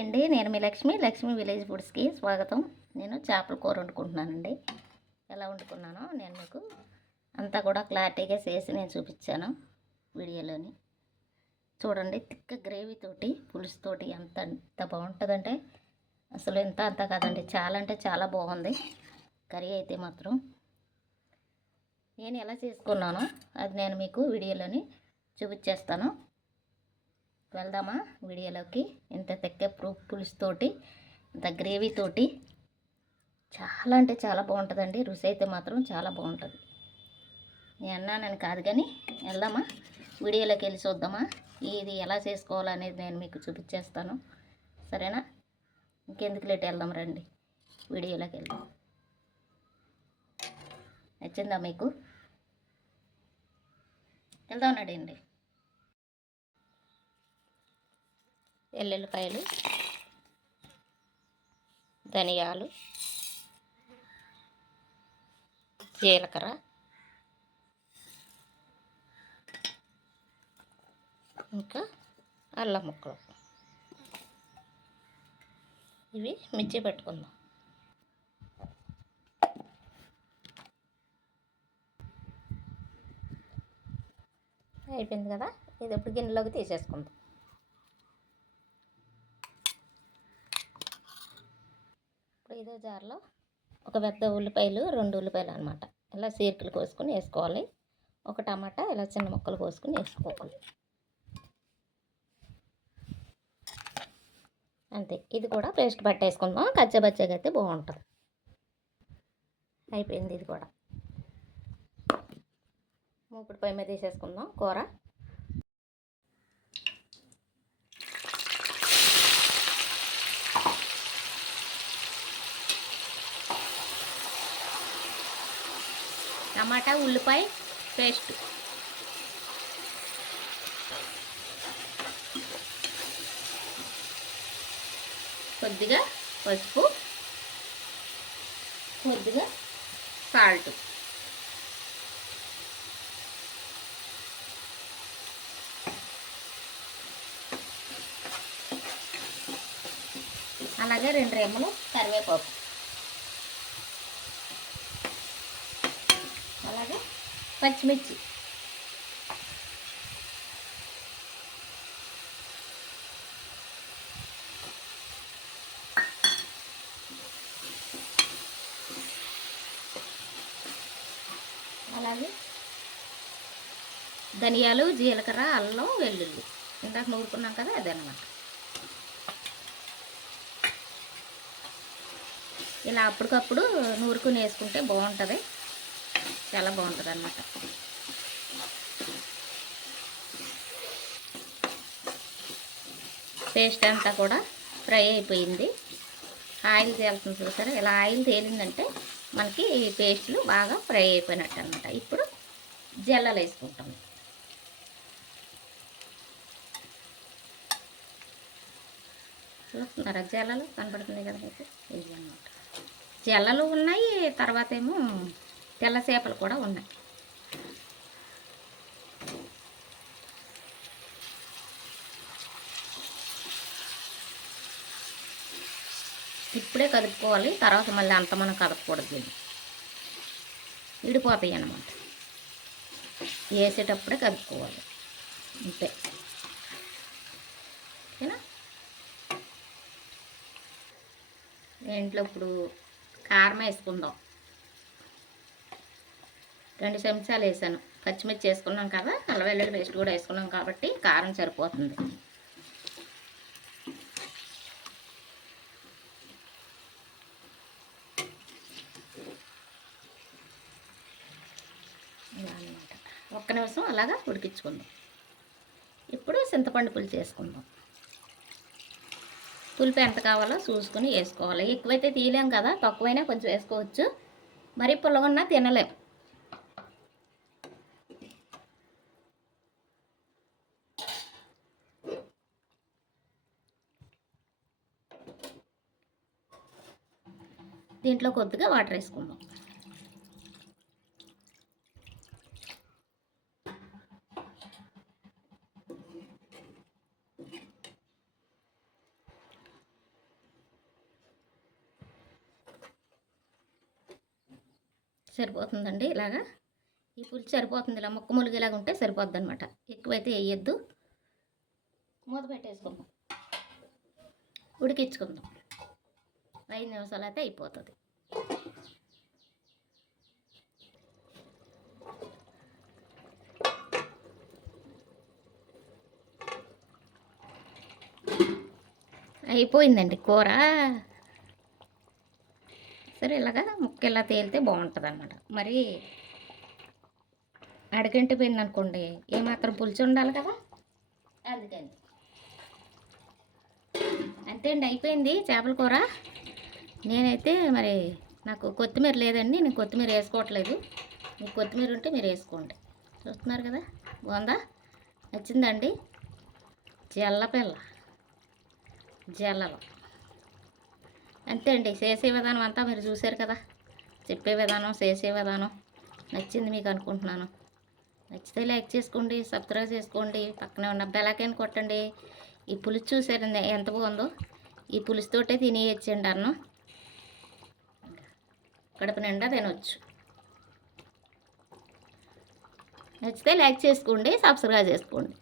అండి నేను మీ లక్ష్మి లక్ష్మి విలేజ్ ఫుడ్స్కి స్వాగతం. నేను చేపల కూర వండుకుంటున్నానండి. ఎలా వండుకున్నానో నేను మీకు అంతా కూడా క్లారిటీగా చేసి నేను చూపించాను వీడియోలోని. చూడండి తిక్క గ్రేవీ తోటి పులుసుతోటి ఎంత ఎంత బాగుంటుందంటే అసలు ఎంత అంత కాదండి చాలా అంటే చాలా బాగుంది. కర్రీ అయితే మాత్రం నేను ఎలా చేసుకున్నానో అది నేను మీకు వీడియోలోని చూపించేస్తాను. వెళ్దామా వీడియోలోకి? ఇంత తెక్క ప్రూఫ్ పులుసుతోటి ఇంత గ్రేవీతోటి చాలా అంటే చాలా బాగుంటుందండి. రుచి అయితే మాత్రం చాలా బాగుంటుంది. నేను అన్నానని కాదు కానీ వెళ్దామా? వీడియోలోకి వెళ్ళి చూద్దామా? ఇది ఎలా చేసుకోవాలనేది నేను మీకు చూపించేస్తాను. సరేనా? ఇంకెందుకు లేట్ వెళ్దాం రండి. వీడియోలోకి వెళ్దాం. నచ్చిందా మీకు? వెళ్దాం నడండి ఎల్లుల్లిపాయలు ధనియాలు జీలకర్ర ఇంకా అల్లం ముక్కలు. ఇవి మిర్చి పెట్టుకుందాం. అయిపోయింది కదా? ఇది ఇప్పుడు గిన్నెలోకి తీసేసుకుందాం. ఐదో జార్లో ఒక పెద్ద ఉల్లిపాయలు రెండు ఉల్లిపాయలు అనమాట ఇలా సీరకులు కోసుకొని వేసుకోవాలి. ఒక టమాటా ఇలా చిన్న ముక్కలు కోసుకొని వేసుకోవాలి. అంతే. ఇది కూడా పేస్ట్ పట్టేసుకుందాం. కచ్చబచ్చగా అయితే బాగుంటుంది. అయిపోయింది ఇది కూడా. మూకుడు పొయ్యి మీద తీసేసుకుందాం కూర. టమాటా ఉల్లిపాయ పేస్ట్. కొద్దిగా పసుపు కొద్దిగా సాల్ట్. అలాగే రెండు రెమ్మలు కరివేపాకు అలాగే పచ్చిమిర్చి. అలాగే ధనియాలు జీలకర్ర అల్లం వెల్లుల్లి. ఇందాక నూరుకున్నాం కదా అదనమాట ఇలా అప్పటికప్పుడు నూరుకుని వేసుకుంటే బాగుంటుంది. చాలా బాగుంటుంది అన్నమాట పేస్ట్ అంతా కూడా ఫ్రై అయిపోయింది. ఆయిల్ తేలుతుంది చూసారా ఇలా ఆయిల్ తేలిందంటే మనకి ఈ పేస్ట్లు బాగా ఫ్రై అయిపోయినట్టు అనమాట ఇప్పుడు జల్లలు వేసుకుంటాం. చూస్తున్నారా జల్లలు? కనపడుతుంది కదా అయితే ఇవి అన్నమాట జల్లలు ఉన్నాయి తర్వాత ఏమో తెల్ల చేపలు కూడా ఉన్నాయి. ఇప్పుడే కదుపుకోవాలి. తర్వాత మళ్ళీ అంత మనం కదపకూడదు దీన్ని. విడిపోతాయి అన్నమాట. వేసేటప్పుడే కదుపుకోవాలి. అంతే. ఓకేనా? దీంట్లో ఇప్పుడు కారం వేసుకుందాం. రెండు చెంచాలు వేసాను. పచ్చిమిర్చి వేసుకున్నాం కదా అల్లం వెల్లుల్లి పేస్ట్ కూడా వేసుకున్నాం కాబట్టి కారం సరిపోతుంది. ఒక్క నిమిషం అలాగా ఉడికించుకుందాం. ఇప్పుడు చింతపండు పులుసు వేసుకుందాం పులుపు ఎంత కావాలో చూసుకుని వేసుకోవాలి. ఎక్కువైతే తీయలేం కదా తక్కువైనా కొంచెం వేసుకోవచ్చు. మరీ పుల్లగున్నా తినలేం. దీంట్లో కొద్దిగా వాటర్ వేసుకుందాం. సరిపోతుందండి ఇలాగా? ఈ పులుసు సరిపోతుంది ఇలా మొక్క ములిగేలాగా ఉంటే సరిపోద్ది అనమాట ఎక్కువైతే వేయద్దు. మూత పెట్టేసుకుందాం. ఉడికించుకుందాం. ఐదు నిమిషాలు అయితే అయిపోతుంది అయిపోయిందండి కూర సరే ఇలాగా ముక్క ఇలా తేలితే బాగుంటుంది అనమాట మరి అడగంటి పోయింది అనుకోండి ఏమాత్రం పులుసు ఉండాలి కదా? అందుకని. అంతే అండి అయిపోయింది చేపల కూర? నేనైతే మరి నాకు కొత్తిమీర లేదండి నేను కొత్తిమీర వేసుకోవట్లేదు. మీకు కొత్తిమీర ఉంటే మీరు వేసుకోండి. చూస్తున్నారు కదా? బాగుందా? నచ్చిందండి? జల్లపిల్ల. జల్లలు. అంతే అండి చేసే విధానం అంతా మీరు చూశారు కదా? చెప్పే విధానం చేసే విధానం. నచ్చింది మీకు అనుకుంటున్నాను. నచ్చితే లైక్ చేసుకోండి సబ్స్క్రైబ్ చేసుకోండి పక్కనే ఉన్న బెలకైన కొట్టండి. ఈ పులుసు చూసారండి ఎంత బాగుందో? ఈ పులుసుతోటే తినేయచ్చండి అన్నం. కడుపు నిండా తినొచ్చు. నచ్చితే లైక్ చేసుకోండి సబ్స్క్రైబ్ చేసుకోండి.